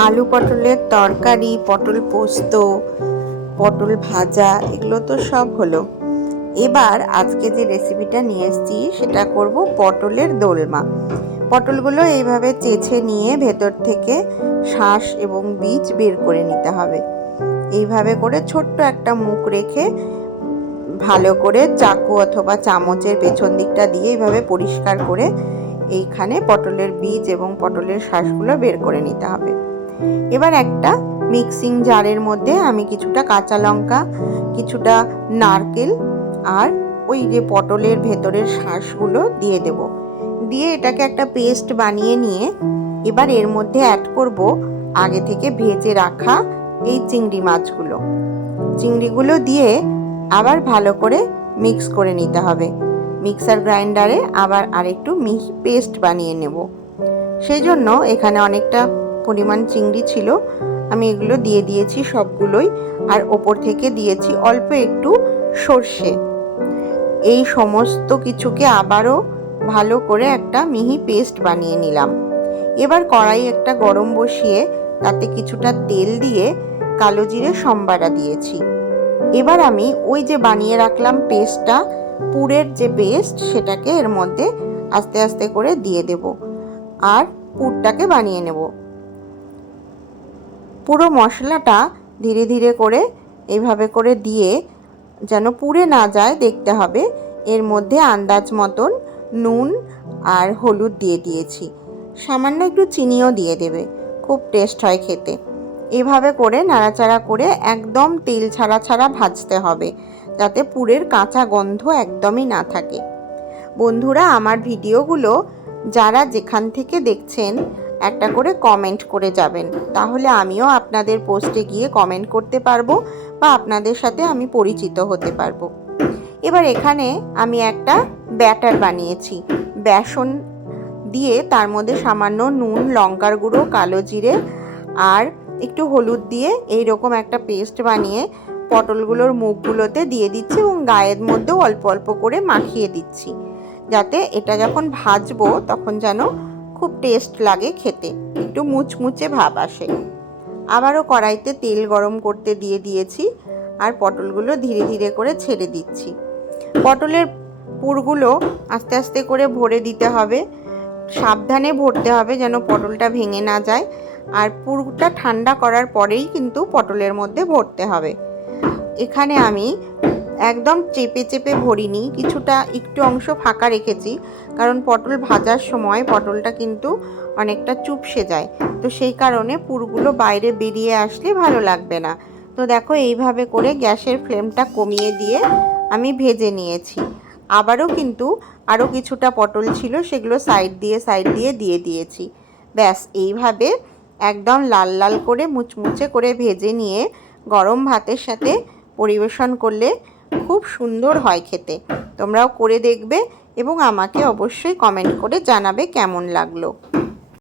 আলু পটলের তরকারি, পটল পোস্ত, পটল ভাজা, এগুলো তো সব হলো। এবার আজকে যে রেসিপিটা নিয়ে এসেছি সেটা করব পটলের দোলমা। পটলগুলো এইভাবে চেঁচে নিয়ে ভেতর থেকে শাঁস এবং বীজ বের করে নিতে হবে। এইভাবে করে ছোট্ট একটা মুখ রেখে ভালো করে চাকু অথবা চামচের পেছন দিকটা দিয়ে এইভাবে পরিষ্কার করে এইখানে পটলের বীজ এবং পটলের শাঁসগুলো বের করে নিতে হবে। এবার একটা মিক্সিং জারের মধ্যে আমি কিছুটা কাঁচা লঙ্কা, কিছুটা নারকেল আর ওই যে পটলের ভেতরের শাঁসগুলো দিয়ে দেব। দিয়ে এটাকে একটা পেস্ট বানিয়ে নিয়ে এবার এর মধ্যে অ্যাড করব আগে থেকে ভেজে রাখা এই চিংড়ি মাছগুলো। চিংড়িগুলো দিয়ে আবার ভালো করে মিক্স করে নিতে হবে। মিক্সার গ্রাইন্ডারে আবার আরেকটু মিহি পেস্ট বানিয়ে নেব। সেই জন্য এখানে অনেকটা পরিমাণ চিংড়ি ছিল, আমি এগুলো দিয়ে দিয়েছি সবগুলোই, আর ওপর থেকে দিয়েছি অল্প একটু সর্ষে। এই সমস্ত কিছুকে আবারও ভালো করে একটা মিহি পেস্ট বানিয়ে নিলাম। এবার কড়াই একটা গরম বসিয়ে তাতে কিছুটা তেল দিয়ে কালো জিরে সম্বারা দিয়েছি। এবার আমি ওই যে বানিয়ে রাখলাম পেস্টটা, পুরের যে পেস্ট, সেটাকে এর মধ্যে আস্তে আস্তে করে দিয়ে দেব আর পুরটাকে বানিয়ে নেব। পুরো মশলাটা ধীরে ধীরে করে এইভাবে করে দিয়ে যেন পুড়ে না যায় দেখতে হবে। এর মধ্যে আন্দাজ মতন নুন আর হলুদ দিয়ে দিয়েছি, সামান্য একটু চিনিও দিয়ে দেবে, খুব টেস্ট হয় খেতে। এভাবে করে নাড়াচাড়া করে একদম তেল ছাড়া ছাড়া ভাজতে হবে, যাতে পুরের কাঁচা গন্ধ একদমই না থাকে। বন্ধুরা, আমার ভিডিওগুলো যারা যেখান থেকে দেখছেন একটা করে কমেন্ট করে যাবেন, তাহলে আমিও আপনাদের পোস্টে গিয়ে কমেন্ট করতে পারবো বা আপনাদের সাথে আমি পরিচিত হতে পারবো। এবার এখানে আমি একটা ব্যাটার বানিয়েছি। বেসন দিয়ে তার মধ্যে সামান্য নুন, লঙ্কার গুঁড়ো, কালো জিরে আর একটু হলুদ দিয়ে এইরকম একটা পেস্ট বানিয়ে পটলগুলোর মুখগুলোতে দিয়ে দিচ্ছি এবং গায়ের মধ্যেও অল্প অল্প করে মাখিয়ে দিচ্ছি, যাতে এটা যখন ভাজবো তখন যেন খুব টেস্ট লাগে খেতে, একটু মুচমুচে ভাব আসে। আবারও কড়াইতে তেল গরম করতে দিয়ে দিয়েছি আর পটলগুলো ধীরে ধীরে করে ছেড়ে দিচ্ছি। পটলের পুরগুলো আস্তে আস্তে করে ভরে দিতে হবে, সাবধানে ভরতে হবে যেন পটলটা ভেঙে না যায়। আর পুরটা ঠান্ডা করার পরেই কিন্তু পটলের মধ্যে ভরতে হবে। এখানে আমি একদম চেপে চেপে ভরিনি, কিছুটা একটু অংশ ফাঁকা রেখেছি, কারণ পটল ভাজার সময় পটলটা কিন্তু অনেকটা চুপসে যায়, তো সেই কারণে পুরগুলো বাইরে বেরিয়ে আসলে ভালো লাগবে না। তো দেখো, এইভাবে করে গ্যাসের ফ্লেমটা কমিয়ে দিয়ে আমি ভেজে নিয়েছি। আবারও কিন্তু আরও কিছুটা পটল ছিল, সেগুলো সাইড দিয়ে দিয়ে দিয়েছি। ব্যাস, এইভাবে একদম লাল লাল করে মুচমুচে করে ভেজে নিয়ে গরম ভাতের সাথে পরিবেশন করলে খুব সুন্দর হয় খেতে। তোমরাও করে দেখবে এবং আমাকে অবশ্যই কমেন্ট করে জানাবে কেমন লাগলো।